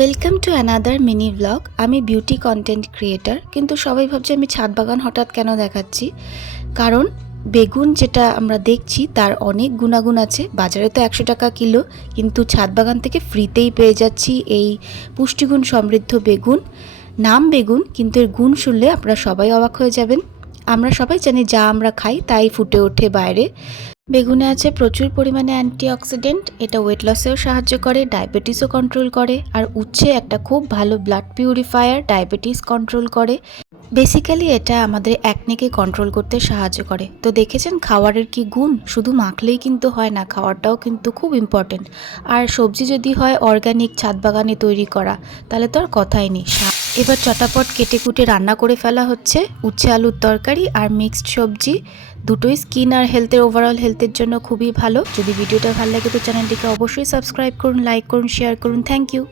Welcome to another mini blog. আমি beauty content creator, কিন্তু সবাই ভাবছে আমি ছাদ বাগান হঠাৎ কেন দেখাচ্ছি। কারণ বেগুন যেটা আমরা দেখছি তার অনেক গুণাগুণ আছে। বাজারে তো 100 টাকা কিলো, কিন্তু ছাদ বাগান থেকে ফ্রিতেই পেয়ে যাচ্ছি এই পুষ্টিগুণ সমৃদ্ধ বেগুন। নাম বেগুন, কিন্তু এর গুণ শুনলে আপনারা সবাই অবাক হয়ে যাবেন। আমরা সবাই জানি যা আমরা খাই তাই ফুটে ওঠে বাইরে। বেগুনে আছে প্রচুর পরিমাণে অ্যান্টিঅক্সিডেন্ট, এটা ওয়েট লসেও সাহায্য করে, ডায়াবেটিসও কন্ট্রোল করে। আর উচ্ছে একটা খুব ভালো ব্লাড পিউরিফায়ার, ডায়াবেটিস কন্ট্রোল করে। বেসিক্যালি এটা আমাদের অ্যাকনেকে কন্ট্রোল করতে সাহায্য করে। তো দেখেছেন খাবারের কি গুণ, শুধু মাখলেই কিন্তু হয় না, খাওয়ারটাও কিন্তু খুব ইম্পর্টেন্ট। আর সবজি যদি হয় অর্গানিক ছাদ বাগানে তৈরি করা, তাহলে তো আর কথাই নেই। এবার চটাপট কেটে কুটে রান্না করে ফেলা হচ্ছে উচ্ছে আলুর তরকারি আর মিক্সড সবজি। দুটোই স্কিন আর হেলথের, ওভারঅল হেলথের জন্য খুবই ভালো। যদি ভিডিওটা ভালো লাগে তো চ্যানেলটিকে অবশ্যই সাবস্ক্রাইব করুন, লাইক করুন, শেয়ার করুন। Thank you.